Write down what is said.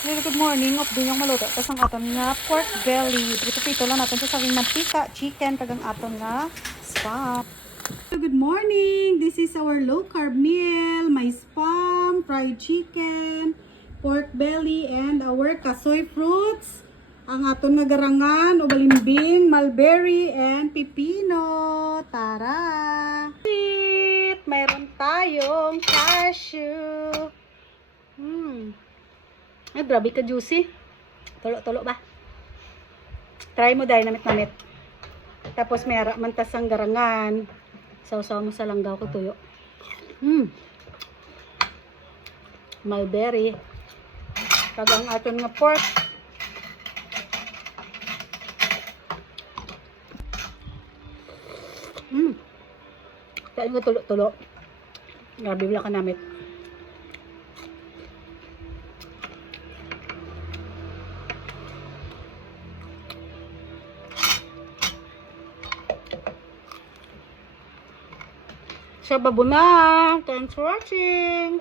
Very good morning. Updo yung maluto. Tapos ang aton nga pork belly. Prito-prito lang natin sa saging mantika, chicken, kagang aton nga spam. Good morning. This is our low carb meal. My spam, fried chicken, pork belly, and our kasoy fruits. Ang aton nga garangan, ubalimbing, mulberry, and pipino. Tara! Mayroon tayong cashew. Ay, grabe ka juicy. Tulo-tulo ba? Try mo dahil namit-namit. Tapos may mantas ang garangan. Sausaw mo sa langgaw ko tuyo. Mulberry. Kagang aton nga pork. Kain nga tulo-tulo. Grabe wala ka namit. So, babuna. Thanks for watching.